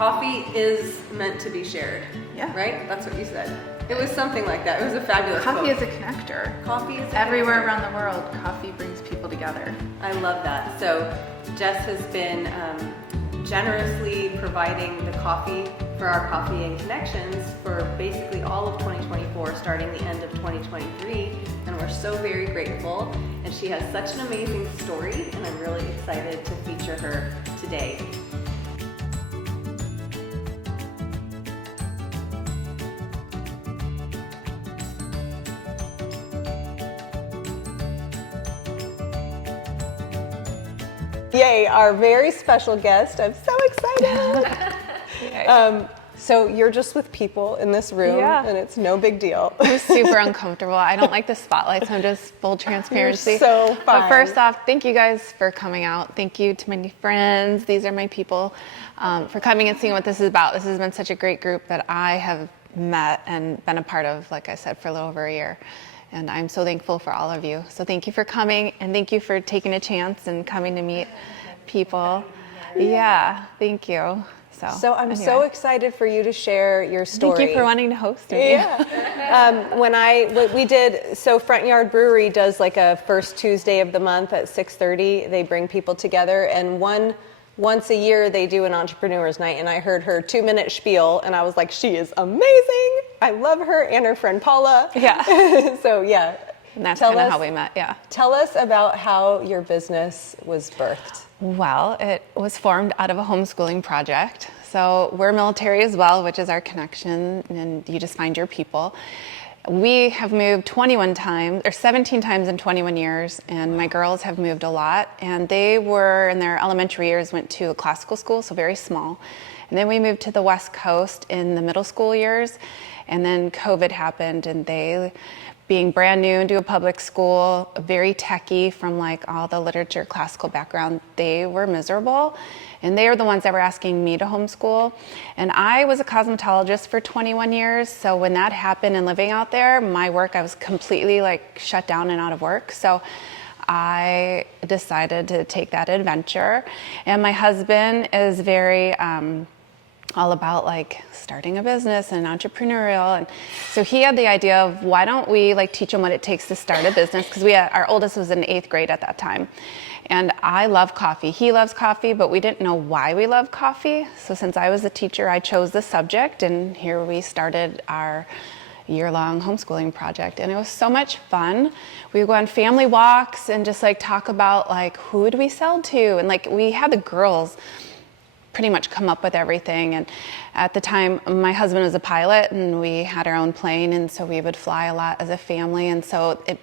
coffee is meant to be shared. Yeah. Right? That's what you said. It was something like that. It was a fabulous Coffee quote. is a connector. Coffee is a Everywhere connector. around the world, coffee brings people together. I love that. So Jess has been generously providing the coffee for our Coffee and Connections for basically all of 2024, starting the end of 2023, and we're so very grateful. And she has such an amazing story, and I'm really excited to feature her today. Yay, our very special guest. I'm so excited. So you're just with people in this room, and it's no big deal. I'm super uncomfortable. I don't like the spotlight, so I'm just full transparency. You're so fine. But first off, thank you guys for coming out. Thank you to my friends. These are my people for coming and seeing what this is about. This has been such a great group that I have met and been a part of, like I said, for a little over a year. And I'm so thankful for all of you. So thank you for coming, and thank you for taking a chance and coming to meet people. Yeah, thank you. So I'm so excited for you to share your story. Thank you for wanting to host me. Yeah. What we did, so Front Yard Brewery does like a first Tuesday of the month at 6:30. They bring people together, and once a year they do an entrepreneur's night, and I heard her 2-minute spiel, and I was like, she is amazing. I love her and her friend Paula. Yeah. So yeah. And that's kind of how we met, yeah. Tell us about how your business was birthed. Well, it was formed out of a homeschooling project. So we're military as well, which is our connection, and you just find your people. We have moved 21 times, or 17 times in 21 years, and my girls have moved a lot. And they were, in their elementary years, went to a classical school, so very small. And then we moved to the West Coast in the middle school years, and then COVID happened, and they, being brand new into a public school, very techie from like all the literature, classical background, they were miserable. And they are the ones that were asking me to homeschool. And I was a cosmetologist for 21 years. So when that happened and living out there, my work, I was completely like shut down and out of work. So I decided to take that adventure. And my husband is very, all about like starting a business and entrepreneurial, and so he had the idea of why don't we like teach them what it takes to start a business, because our oldest was in 8th grade at that time, and I love coffee, he loves coffee, but we didn't know why we love coffee. So since I was a teacher, I chose the subject, and here we started our year-long homeschooling project, and it was so much fun. We would go on family walks and just like talk about like who would we sell to, and like we had the girls pretty much come up with everything. And at the time, my husband was a pilot, and we had our own plane, and so we would fly a lot as a family. And so it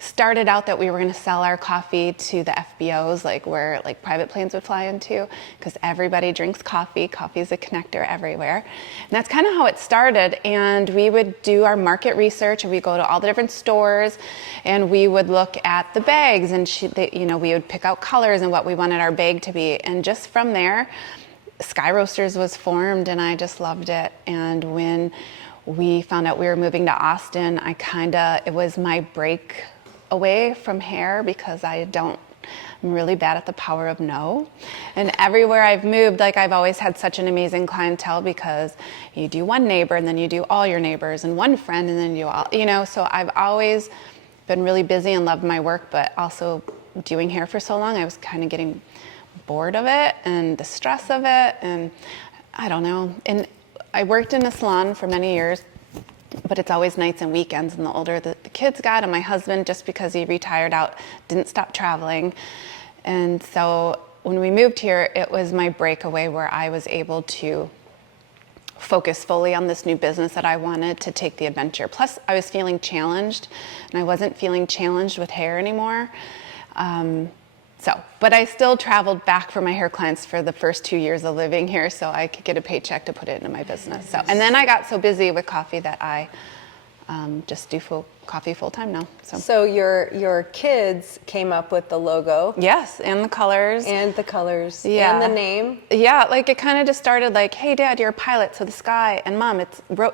started out that we were going to sell our coffee to the FBOs, like where like private planes would fly into, because everybody drinks coffee. Coffee is a connector everywhere. And that's kind of how it started. And we would do our market research, and we go to all the different stores, and we would look at the bags, and we would pick out colors and what we wanted our bag to be. And just from there, Sky Roasters was formed, and I just loved it. And when we found out we were moving to Austin, it was my break away from hair, because I'm really bad at the power of no. And everywhere I've moved, like I've always had such an amazing clientele, because you do one neighbor and then you do all your neighbors, and one friend and then you all, so I've always been really busy and loved my work, but also doing hair for so long, I was kind of getting bored of it and the stress of it, and I don't know. And I worked in a salon for many years, but it's always nights and weekends, and the older the kids got, and my husband, just because he retired out, didn't stop traveling. And so when we moved here, it was my breakaway where I was able to focus fully on this new business that I wanted to take the adventure. Plus, I was feeling challenged, and I wasn't feeling challenged with hair anymore. But I still traveled back for my hair clients for the first 2 years of living here, so I could get a paycheck to put it into my business. And then I got so busy with coffee that I just do coffee full time now. So your kids came up with the logo. Yes, and the colors. And the colors. Yeah. And the name. Yeah, like it kind of just started like, hey Dad, you're a pilot, so the sky, and Mom,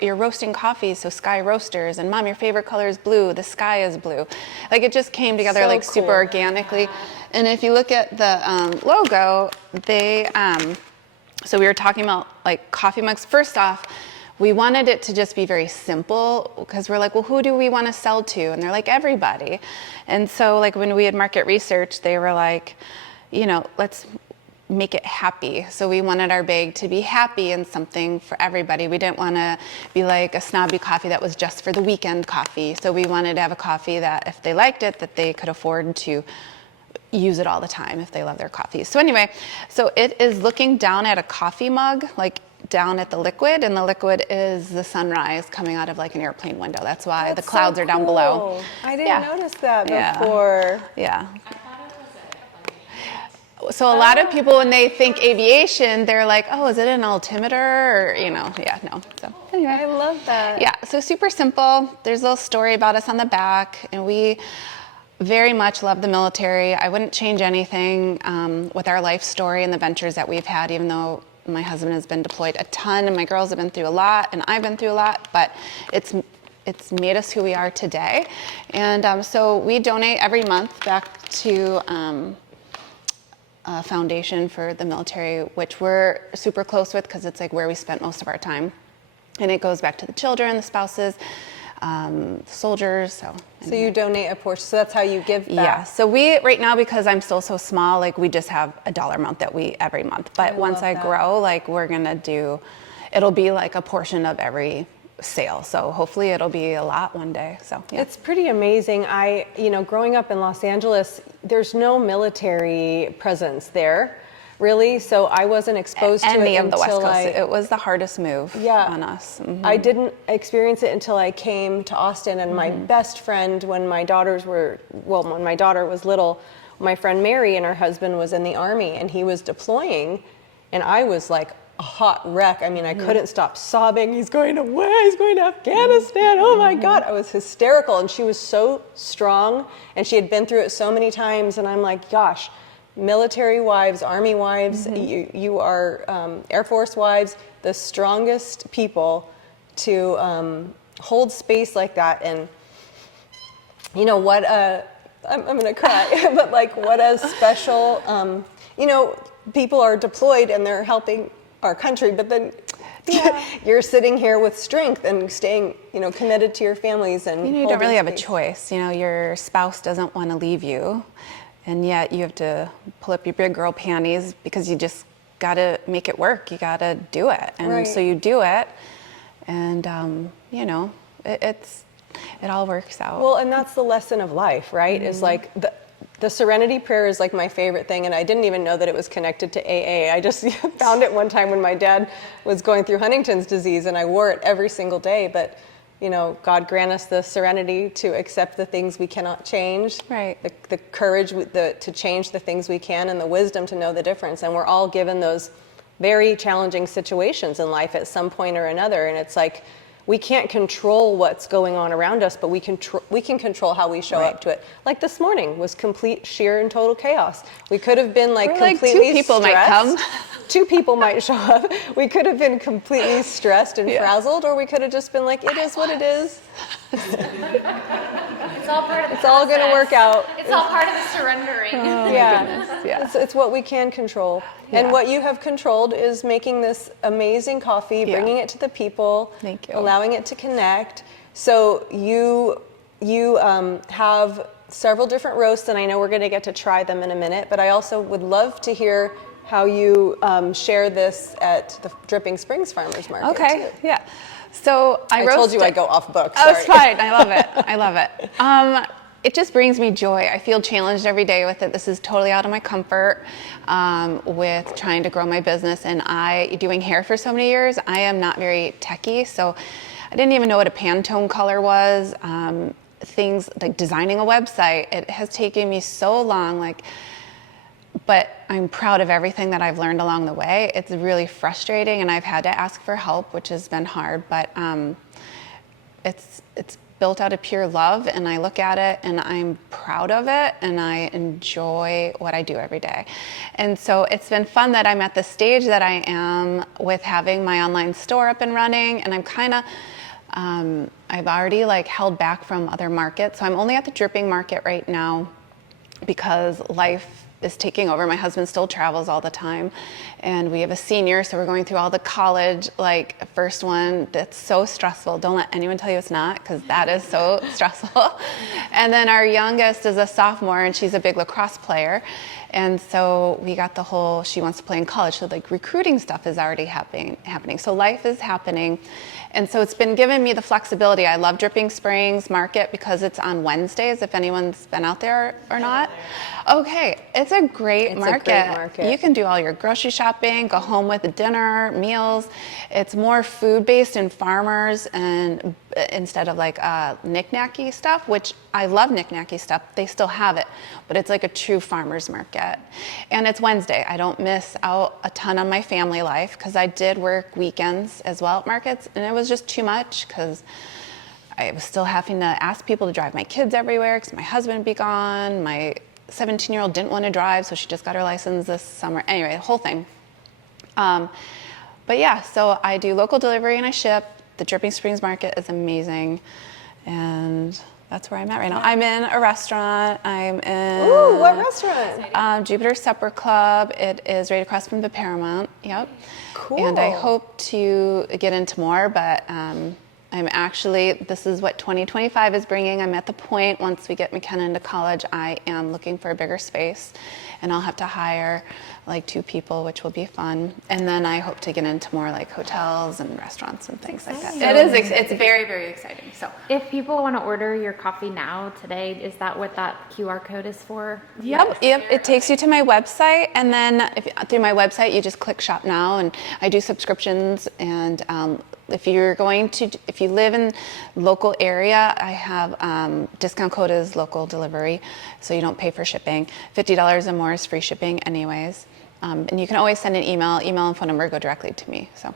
you're roasting coffee, so Sky Roasters, and Mom, your favorite color is blue, the sky is blue. Like it just came together So like cool. super organically. And if you look at the logo, so we were talking about like coffee mugs. First off, we wanted it to just be very simple because we're like, well, who do we want to sell to? And they're like, everybody. And so like when we had market research, they were like, let's make it happy. So we wanted our bag to be happy and something for everybody. We didn't want to be like a snobby coffee that was just for the weekend coffee. So we wanted to have a coffee that if they liked it, that they could afford to use it all the time if they love their coffee. So anyway, so it is looking down at a coffee mug, like down at the liquid, and the liquid is the sunrise coming out of like an airplane window. That's why the clouds are down below. I didn't notice that before. Yeah. So a lot of people, when they think aviation, they're like, oh, is it an altimeter? Or, no. So anyway. I love that. Yeah, so super simple. There's a little story about us on the back, and we very much love the military. I wouldn't change anything with our life story and the ventures that we've had, even though my husband has been deployed a ton, and my girls have been through a lot, and I've been through a lot, but it's made us who we are today. And so we donate every month back to a foundation for the military, which we're super close with because it's like where we spent most of our time. And it goes back to the children, the spouses, soldiers. So you donate a portion, so that's how you give back. Yeah, so we, right now, because I'm still so small, like we just have a dollar amount that we, every month. But once I grow, like we're gonna it'll be like a portion of every sale. So hopefully it'll be a lot one day. So yeah. It's pretty amazing. Growing up in Los Angeles, there's no military presence there, really. So I wasn't exposed to it of the West until Coast. It was the hardest move on us. Mm-hmm. I didn't experience it until I came to Austin, and my best friend, when my daughter was little, my friend Mary and her husband was in the Army, and he was deploying, and I was like a hot wreck. I mean, I couldn't stop sobbing. He's going away. He's going to Afghanistan. Oh my God. I was hysterical. And she was so strong, and she had been through it so many times. And I'm like, gosh, military wives, Army wives, you are Air Force wives, the strongest people to hold space like that. And what I'm going to cry, but like what a special, people are deployed and they're helping our country, but then you're sitting here with strength and staying, committed to your families, and you don't really have a choice. Your spouse doesn't want to leave you, and yet you have to pull up your big girl panties because you just got to make it work. You got to do it, and so you do it, and it all works out. Well, and that's the lesson of life, right? Is like the Serenity Prayer is like my favorite thing, and I didn't even know that it was connected to AA. I just found it one time when my dad was going through Huntington's disease, and I wore it every single day. But, God grant us the serenity to accept the things we cannot change, right? The courage to change the things we can, and the wisdom to know the difference. And we're all given those very challenging situations in life at some point or another, and it's like, we can't control what's going on around us, but we can control how we show up to it. Like this morning was complete, sheer, and total chaos. We could have been completely 2 people stressed. might come. 2 people might show up. We could have been completely stressed and frazzled, or we could have just been like, it is what it is. It's all part of the It's all going to work out. It's all part of the surrendering. It's what we can control. And what you have controlled is making this amazing coffee, bringing it to the people, Thank you. allowing it to connect. So you have several different roasts, and I know we're going to get to try them in a minute, but I also would love to hear how you share this at the Dripping Springs Farmers Market. Okay, yeah. So I told you I go off book. Oh, it's fine. I love it. I love it. It just brings me joy. I feel challenged every day with it. This is totally out of my comfort with trying to grow my business. And doing hair for so many years, I am not very techie. So I didn't even know what a Pantone color was. Things like designing a website, it has taken me so long. But I'm proud of everything that I've learned along the way. It's really frustrating, and I've had to ask for help, which has been hard, but it's built out of pure love, and I look at it and I'm proud of it, and I enjoy what I do every day. And so it's been fun that I'm at the stage that I am with having my online store up and running, and I'm kind of I've already held back from other markets. So I'm only at the Dripping Market right now because life is taking over. My husband still travels all the time, and we have a senior, so we're going through all the college, like first one that's so stressful. Don't let anyone tell you it's not, because that is so stressful. And then our youngest is a sophomore, and she's a big lacrosse player. And so we got the whole, she wants to play in college, so like recruiting stuff is already happening. So life is happening. And so it's been giving me the flexibility. I love Dripping Springs Market because it's on Wednesdays, if anyone's been out there or not. Okay, it's a great market. You can do all your grocery shopping, go home with dinner, meals. It's more food-based and farmers, and instead of like knick-knacky stuff, which I love knick-knacky stuff, they still have it, but it's like a true farmer's market. And it's Wednesday. I don't miss out a ton on my family life because I did work weekends as well at markets, and it was just too much because I was still having to ask people to drive my kids everywhere because my husband would be gone. My 17-year-old didn't want to drive, so she just got her license this summer. Anyway, the whole thing. But yeah, so I do local delivery and I ship. The Dripping Springs Market is amazing, and that's where I'm at right now. I'm in a restaurant. I'm in... Ooh, what restaurant? Jupiter Supper Club. It is right across from the Paramount. Yep. Cool. And I hope to get into more, but I'm actually, this is what 2025 is bringing. I'm at the point, once we get McKenna into college, I am looking for a bigger space, and I'll have to hire like 2 people, which will be fun. And then I hope to get into more like hotels and restaurants and things like that. It's very, very exciting. So If people want to order your coffee now today, is that what that QR code is for? Yep, it takes you to my website, and then through my website you just click shop now, and I do subscriptions. And if you live in local area, I have discount code is local delivery, so you don't pay for shipping. $50 or more is free shipping anyways. And you can always send an email and phone number go directly to me. So.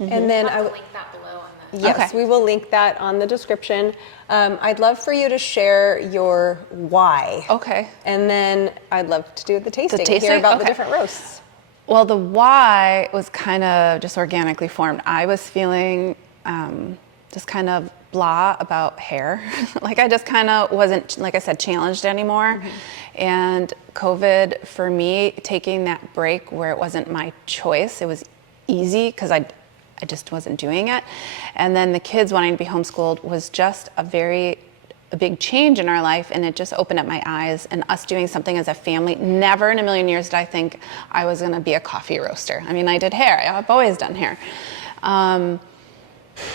And then I'll link that below on the... Yes, Okay. we will link that on the description. I'd love for you to share your why. Okay. And then I'd love to do the tasting, tasting? hear about the Okay. different roasts. Well, the why was kind of just organically formed. I was feeling just kind of blah about hair. Like I just kind of wasn't, like I said, challenged anymore. Mm-hmm. And COVID, for me, taking that break where it wasn't my choice, it was easy because I just wasn't doing it. And then the kids wanting to be homeschooled was just a big change in our life, and it just opened up my eyes, and us doing something as a family. Never in a million years did I think I was going to be a coffee roaster. I mean, I did hair. I've always done hair.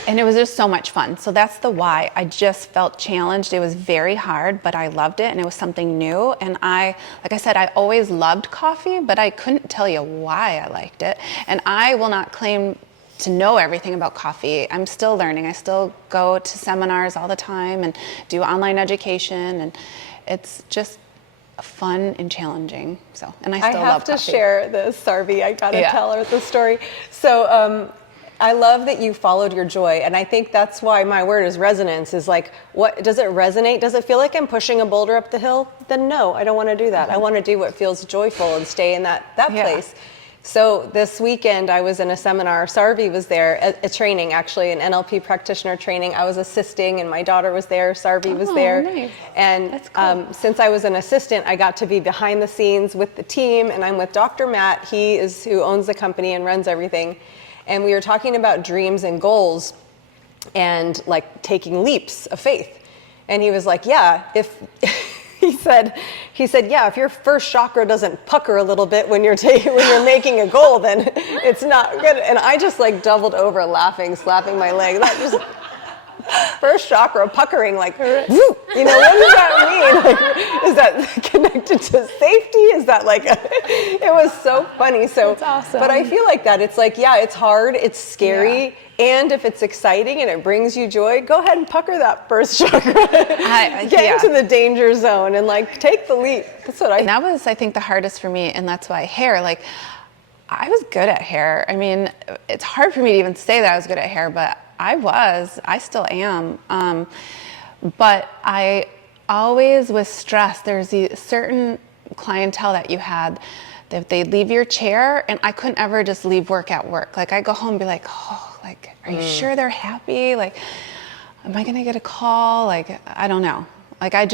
And it was just so much fun. So that's the why. I just felt challenged. It was very hard, but I loved it, and it was something new. And like I said, I always loved coffee, but I couldn't tell you why I liked it. And I will not claim to know everything about coffee. I'm still learning. I still go to seminars all the time and do online education, and it's just fun and challenging. So, and I still love coffee. I have to share the Sarvi. I gotta tell her the story. So I love that you followed your joy, and I think that's why my word is resonance. Is like, what does it resonate? Does it feel like I'm pushing a boulder up the hill? Then no, I don't want to do that. I want to do what feels joyful and stay in that place. So this weekend I was in a seminar. Sarvi was there, a training actually, an NLP practitioner training. I was assisting, and my daughter was there. Sarvi was there. Nice. And That's cool. since I was an assistant, I got to be behind the scenes with the team, and I'm with Dr. Matt. He is who owns the company and runs everything. And we were talking about dreams and goals and like taking leaps of faith. And he was like, yeah, if he said, yeah, if your first chakra doesn't pucker a little bit when you're making a goal, then it's not good. And I just like doubled over laughing, slapping my leg. That just first chakra puckering, like, woo, you know, what does that mean? Like, is that connected to safety? Is that like, it was so funny. So, that's awesome. But I feel like that. It's like, yeah, it's hard, it's scary. Yeah. And if it's exciting and it brings you joy, go ahead and pucker that first chakra. Get into the danger zone and like take the leap. That's what And that was, I think, the hardest for me, and that's why hair, like, I was good at hair. I mean, it's hard for me to even say that I was good at hair, but I still am. But I always was stressed. There's a certain clientele that you had that they'd leave your chair, and I couldn't ever just leave work at work. Like, I'd go home and be like, oh, like, are you sure they're happy? Like, am I gonna get a call? Like, I don't know. Like I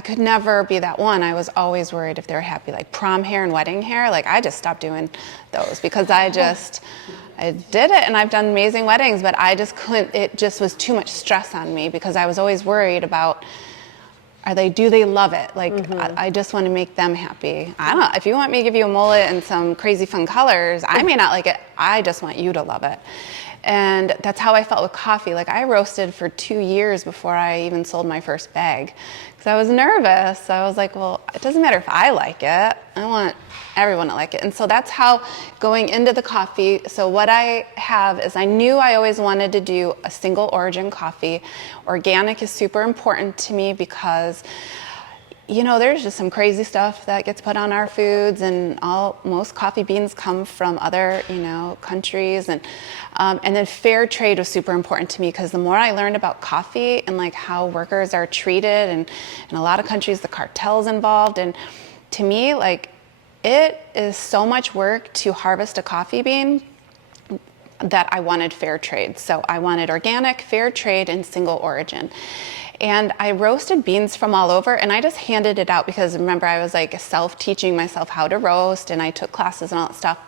could never be that one. I was always worried if they were happy. Like prom hair and wedding hair, like I just stopped doing those because I did it, and I've done amazing weddings, but I just couldn't, it just was too much stress on me because I was always worried about, do they love it? Like, I just want to make them happy. I don't know, if you want me to give you a mullet and some crazy fun colors, I may not like it. I just want you to love it. And that's how I felt with coffee. Like I roasted for 2 years before I even sold my first bag because I was nervous. So I was like, well, it doesn't matter if I like it. I want everyone to like it. And so that's how going into the coffee. So what I have is I knew I always wanted to do a single origin coffee. Organic is super important to me because there's just some crazy stuff that gets put on our foods, and most coffee beans come from other, countries, and then fair trade was super important to me because the more I learned about coffee and like how workers are treated, and in a lot of countries the cartel's involved, and to me like it is so much work to harvest a coffee bean that I wanted fair trade. So I wanted organic, fair trade, and single origin. And I roasted beans from all over, and I just handed it out because remember I was like self-teaching myself how to roast, and I took classes and all that stuff.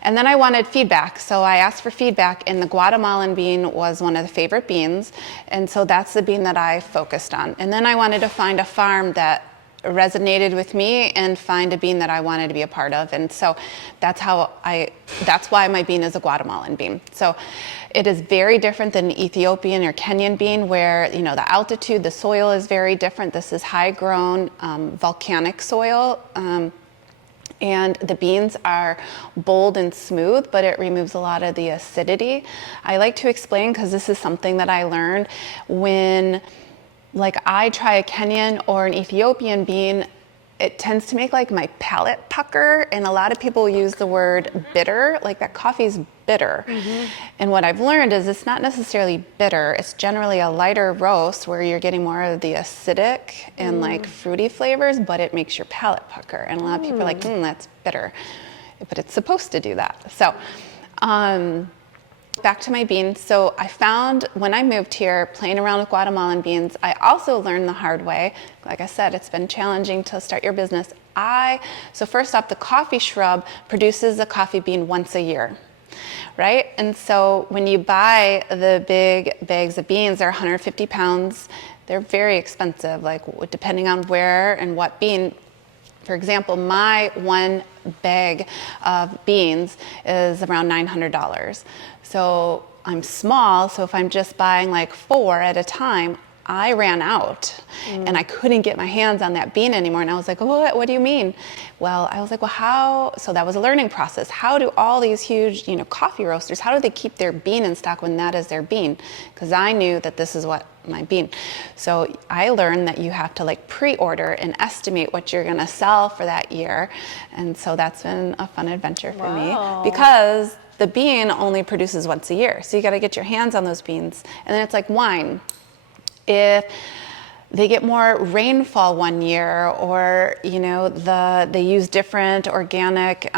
And then I wanted feedback, so I asked for feedback, and the Guatemalan bean was one of the favorite beans, and so that's the bean that I focused on. And then I wanted to find a farm that resonated with me and find a bean that I wanted to be a part of. And so that's why my bean is a Guatemalan bean. So it is very different than an Ethiopian or Kenyan bean where, the altitude, the soil is very different. This is high grown, volcanic soil. And the beans are bold and smooth, but it removes a lot of the acidity. I like to explain because this is something that I learned when I try a Kenyan or an Ethiopian bean, it tends to make like my palate pucker, and a lot of people use the word bitter, like that coffee's bitter. And what I've learned is it's not necessarily bitter, it's generally a lighter roast where you're getting more of the acidic and like fruity flavors, but it makes your palate pucker. And a lot of people are like, that's bitter, but it's supposed to do that. So, back to my beans. So I found when I moved here, playing around with Guatemalan beans, I also learned the hard way. Like I said, it's been challenging to start your business. So first off, the coffee shrub produces a coffee bean once a year, right? And so when you buy the big bags of beans, they're 150 pounds. They're very expensive, like depending on where and what bean. For example, my one bag of beans is around $900. So I'm small, so if I'm just buying like 4 at a time, I ran out and I couldn't get my hands on that bean anymore. And I was like, what do you mean? Well, I was like, how? So that was a learning process. How do all these huge, coffee roasters, how do they keep their bean in stock when that is their bean? Because I knew that this is what my bean. So I learned that you have to like pre-order and estimate what you're going to sell for that year. And so that's been a fun adventure for me because the bean only produces once a year. So you got to get your hands on those beans. And then it's like wine. If they get more rainfall one year, or they use different organic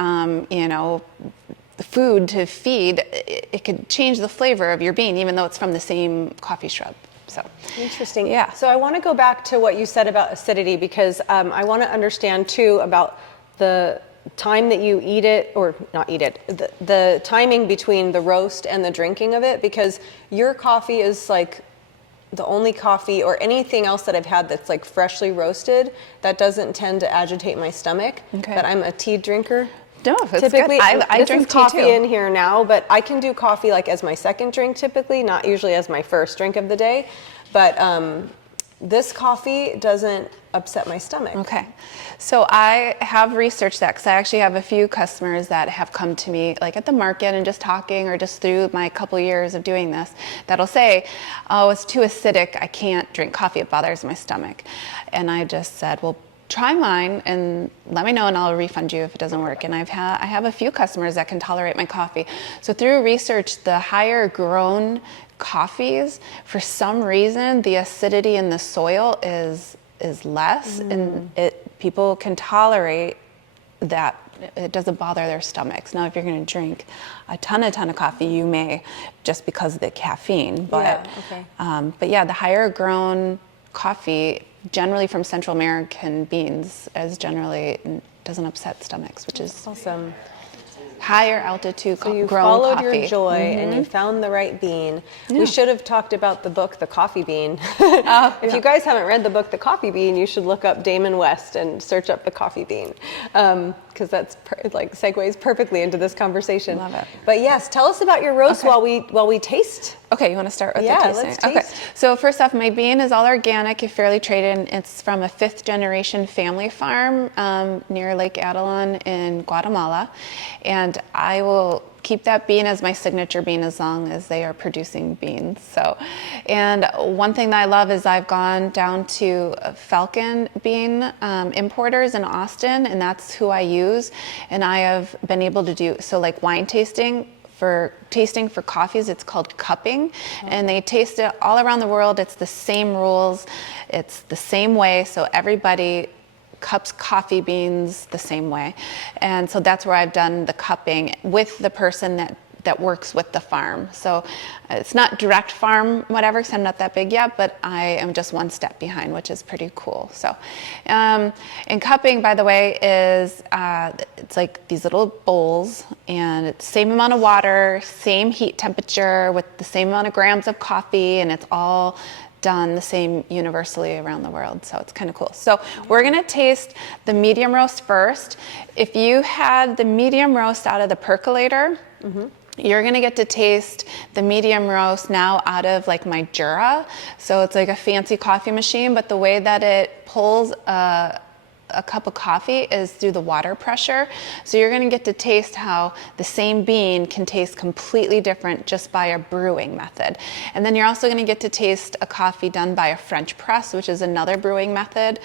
food to feed, it could change the flavor of your bean, even though it's from the same coffee shrub. So interesting. Yeah. So I want to go back to what you said about acidity because I want to understand too about the time that you eat it, or not eat it, the timing between the roast and the drinking of it, because your coffee is like the only coffee or anything else that I've had that's like freshly roasted that doesn't tend to agitate my stomach. Okay. But I'm a tea drinker. No, it's typically, good. I this drink is tea coffee too. in here now, but I can do coffee like as my second drink typically, not usually as my first drink of the day. But this coffee doesn't upset my stomach. Okay. So I have researched that because I actually have a few customers that have come to me like at the market and just talking, or just through my couple years of doing this, that'll say, oh, it's too acidic, I can't drink coffee, it bothers my stomach. And I just said, well, try mine and let me know and I'll refund you if it doesn't work. And I have a few customers that can tolerate my coffee. So through research, the higher grown coffees, for some reason, the acidity in the soil is less, and people can tolerate that. It doesn't bother their stomachs. Now, if you're going to drink a ton of coffee, you may, just because of the caffeine. But yeah, okay. But yeah, the higher grown coffee generally from Central American beans, as generally doesn't upset stomachs, which is Awesome. higher altitude So you grown followed coffee. your joy and you found the right bean. Yeah. We should have talked about the book, The Coffee Bean. Oh, If you guys haven't read the book, The Coffee Bean, you should look up Damon West and search up The Coffee Bean, because that's like segues perfectly into this conversation. Love it. But yes, tell us about your roast Okay. while we taste. Okay, you want to start with Yeah, the tasting? let's Okay, taste. so first off, my bean is all organic, fairly traded, and it's from a 5th generation family farm near Lake Adelon in Guatemala. And I will keep that bean as my signature bean as long as they are producing beans. So, and one thing that I love is I've gone down to Falcon bean importers in Austin, and that's who I use. And I have been able to do, so like wine tasting, for tasting for coffees, it's called cupping, and they taste it all around the world. It's the same rules, it's the same way, so everybody cups coffee beans the same way. And so that's where I've done the cupping with the person that works with the farm. So it's not direct farm, whatever, because I'm not that big yet, but I am just one step behind, which is pretty cool. So, and cupping, by the way, is, it's like these little bowls, and it's the same amount of water, same heat temperature, with the same amount of grams of coffee, and it's all done the same universally around the world. So it's kind of cool. So we're gonna taste the medium roast first. If you had the medium roast out of the percolator, you're gonna get to taste the medium roast now out of like my Jura. So it's like a fancy coffee machine, but the way that it pulls a cup of coffee is through the water pressure. So you're gonna get to taste how the same bean can taste completely different just by a brewing method. And then you're also gonna get to taste a coffee done by a French press, which is another brewing method.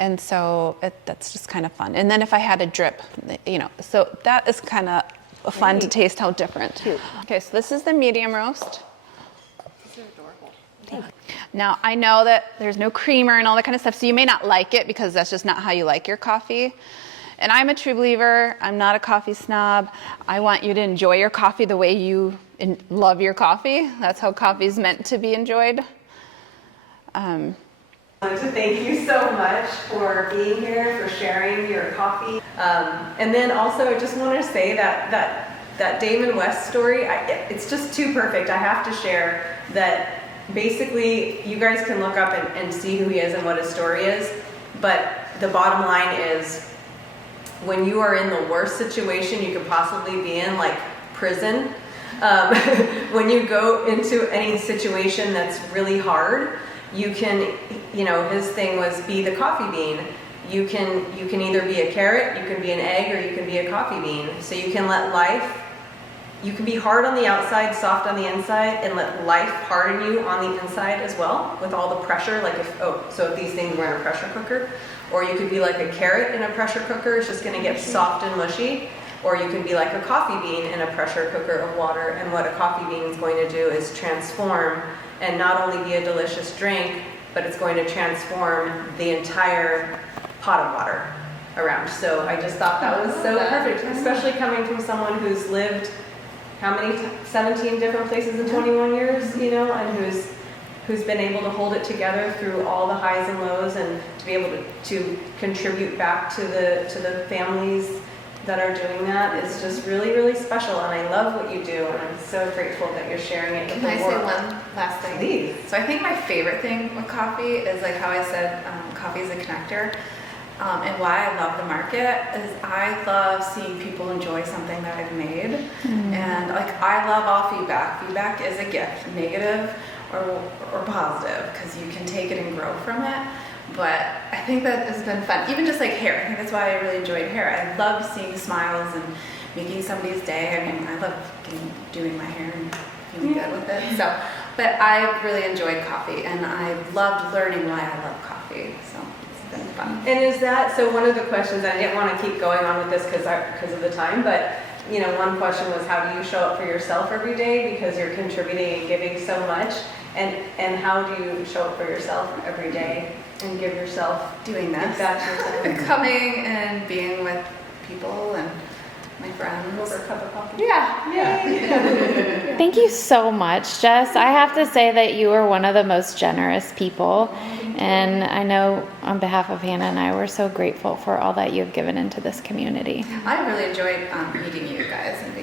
And so that's just kind of fun. And then if I had a drip, so that is kind of fun to taste how different. Cute. Okay, so this is the medium roast. Now, I know that there's no creamer and all that kind of stuff, so you may not like it because that's just not how you like your coffee. And I'm a true believer. I'm not a coffee snob. I want you to enjoy your coffee the way you love your coffee. That's how coffee is meant to be enjoyed. I want to thank you so much for being here, for sharing your coffee. And then also I just want to say that Damon West story, it's just too perfect. I have to share that basically you guys can look up and see who he is and what his story is. But the bottom line is, when you are in the worst situation you could possibly be in, like prison, when you go into any situation that's really hard, you can, his thing was be the coffee bean. You can either be a carrot, you can be an egg, or you can be a coffee bean. So you can let life, you can be hard on the outside, soft on the inside, and let life harden you on the inside as well, with all the pressure. Like if these things were in a pressure cooker, or you could be like a carrot in a pressure cooker, it's just gonna get soft and mushy. Or you can be like a coffee bean in a pressure cooker of water, and what a coffee bean is going to do is transform and not only be a delicious drink, but it's going to transform the entire pot of water around. So I just thought that was so perfect, especially coming from someone who's lived, how many, 17 different places in 21 years, and who's been able to hold it together through all the highs and lows, and to be able to contribute back to the families that are doing that is just really, really special. And I love what you do, and I'm so grateful that you're sharing it with Can the I world. say one last thing? Please. So I think my favorite thing with coffee is like how I said, coffee is a connector. And why I love the market is I love seeing people enjoy something that I've made. And like, I love all feedback. Feedback is a gift, negative or positive, because you can take it and grow from it. But I think that has been fun. Even just like hair. I think that's why I really enjoyed hair. I love seeing smiles and making somebody's day. I mean, I love doing my hair and feeling good with it. So, but I really enjoyed coffee, and I loved learning why I love coffee. So it's been fun. And is that, so one of the questions, I didn't want to keep going on with this because of the time, but one question was, how do you show up for yourself every day, because you're contributing and giving so much, and how do you show up for yourself every day and give yourself, Doing this. give back to yourself? Coming and being with people and my friends. Over a cup of coffee? Yeah. Thank you so much, Jess. I have to say that you are one of the most generous people And I know on behalf of Hannah and I, we're so grateful for all that you've given into this community. I really enjoyed meeting you guys and